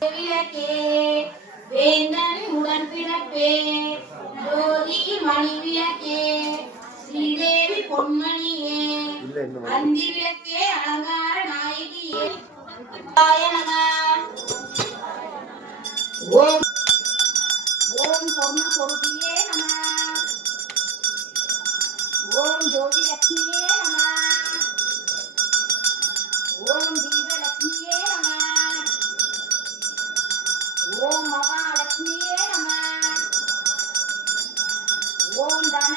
விளக்கே வேந்தன் உடன் பிறப்பே ஜோதி மணி விளக்கே ஸ்ரீதேவி பொன்மணியே அந்தி விளக்கே அலங்கார நாயகியே. சிவாய நம. ஓம் ஓம் சொர்ண சொருபியே நம. ஓம் ஜோதி லட்சுமியே நம. ஓம் ஓம் தன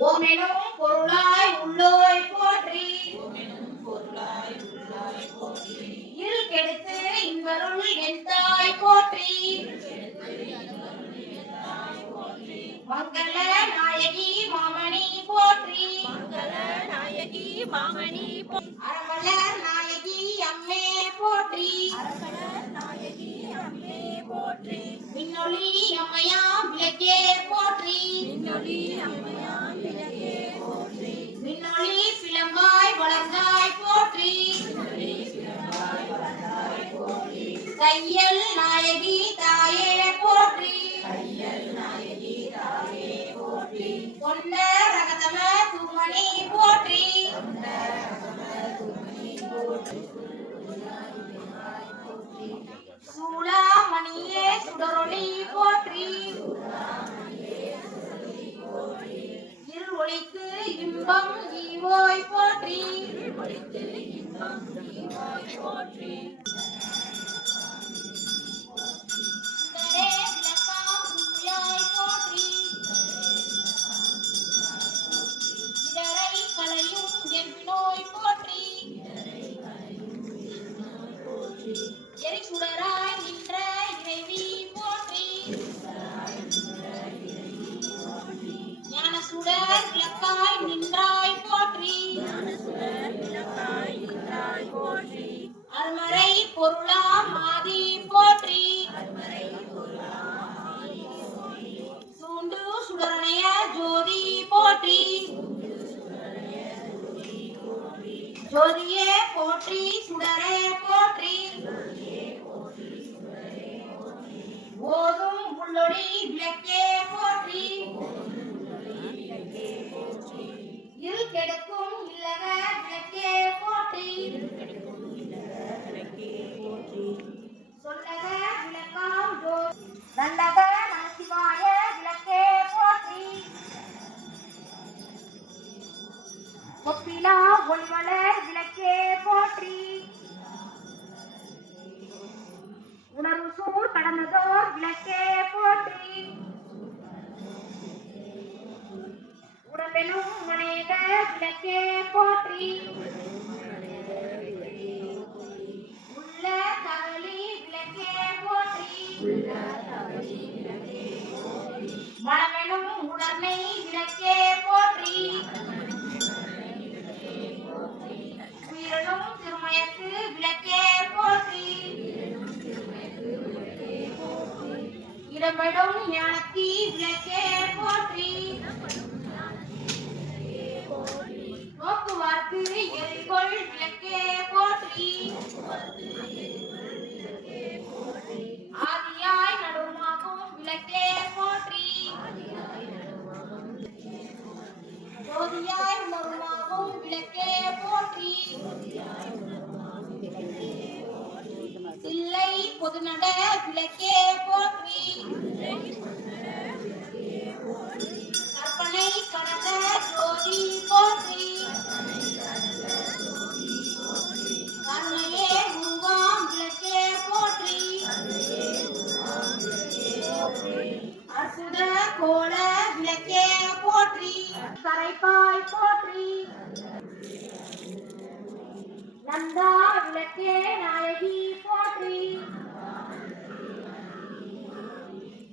ஓமெனும் பொருளாய் உள்ளோய் போற்றி. இல் கெடுத்து இன்பருள் என் தாய் போற்றி. மங்கள நாயகி மாமணி போற்றி. நாயகி மாமணி அரமலர் நாயகி அம்மே போற்றி. நாயகி அம்மே போற்றி. விண்ணொளி அம்மையா விளக்கே போற்றி. விண்ணொளி அம்மையா இன்பம் ஈவோய் போற்றி. ஜோதியே போற்றி சுடரே போற்றி விளக்கே போற்றி. உடம்பெனும் மனைக விளக்கே போற்றி. இடமிடும் ஞானத்தி விளக்கே போற்றி. போக்குவரத்து எதிர்கொள் விளக்கே போற்றி. ஆதியாய் நடுவுமாகும் விளக்கே போற்றி. ஜோதியாய் உணர்வுமாகும் விளக்கே போற்றி. சில்லை பொதுநட விளக்கே போற்றி. அற்புத கோல விளக்கே போற்றி. கரைப்பாய் போற்றி. நந்தா விளக்கே நாயகி போற்றி.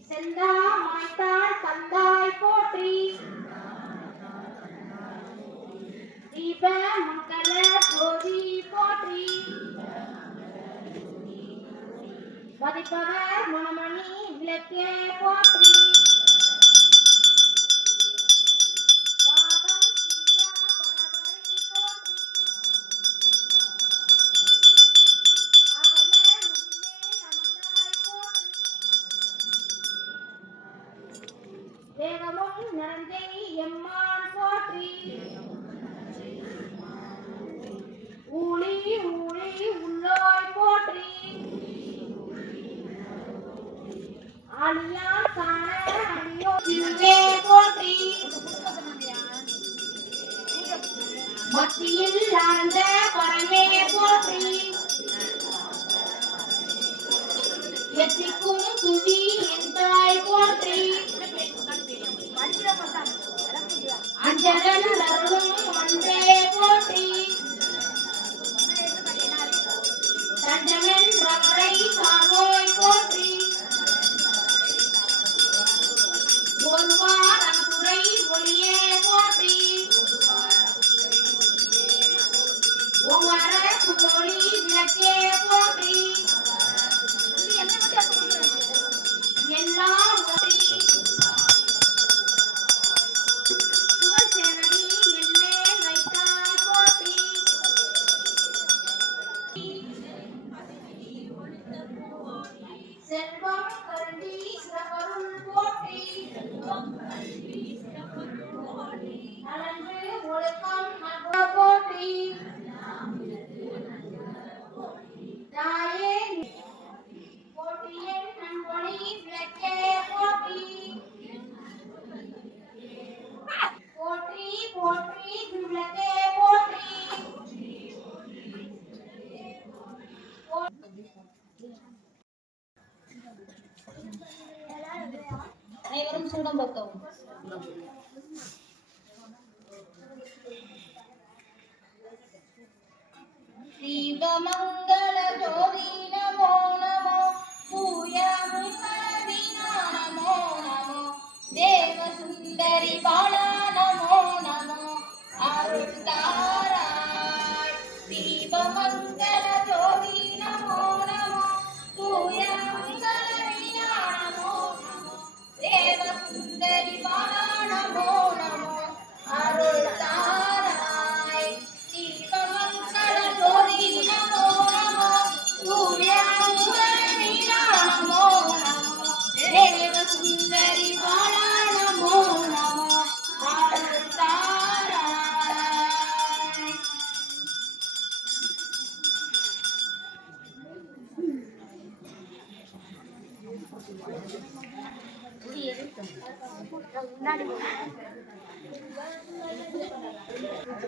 செந்தா மாய்த்தாள் தந்தாய் போற்றி. தீப மங்கள ஜோதி போற்றி. மதிப்பவர் மணமணி விளக்கே போற்றி அழியா காண அழியோ திருவே போற்றி மத்தியில் ஆழ்ந்த பரமே போற்றி எத்திக்கும் துதி எந்தாய் போற்றி. அனைவரும் சூடம் பக்கவும் தீபமங்கள ஜோதி நமோ நமோ பூய மங்கள நமோ நமோ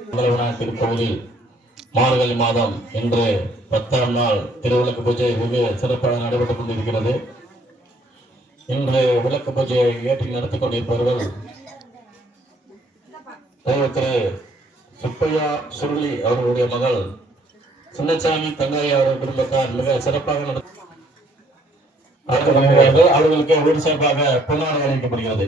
மங்களவிநாயகர் மார்கழி மாதம் இன்று பத்தாம் நாள் திருவிளக்கு பூஜை வெகு சிறப்பாக நடைபெற்றுக் கொண்டிருக்கிறது. இன்று விளக்கு பூஜையை ஏற்றி நடத்தி கொண்டிருப்பவர்கள் திரு சுப்பையா சுருளி அவர்களுடைய மகள் சின்னசாமி தங்காய் அவர்கள் குடும்பத்தார் மிக சிறப்பாக நடத்த அவர்களுக்கு ஒரு சார்பாக பொன்னாடை அளிக்கப்படுகிறது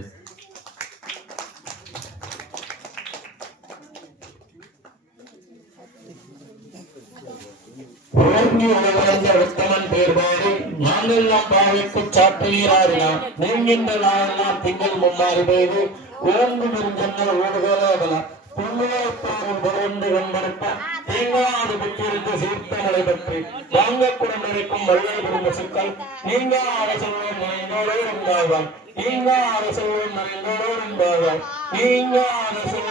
உறங்கி உழவந்த உத்தமன் பேர்பாடி நாங்கெல்லாம் பாவைக்கு சாற்று நீங்கின்ற நாளெல்லாம் திங்கள் பொன்னுவாய்ப்பாரும் கண்படுத்த தேங்காது பெற்றிருந்த சீர்த்தங்களை பற்றி வாங்க குடமடைக்கும் வள்ளல் குடும்ப சிக்கல் நீங்க அரசோடு நிறைந்தோடு என்பார்கள் நீங்க அரசோடு நிறைந்தோடு என்பார்கள் நீங்க அரசோடு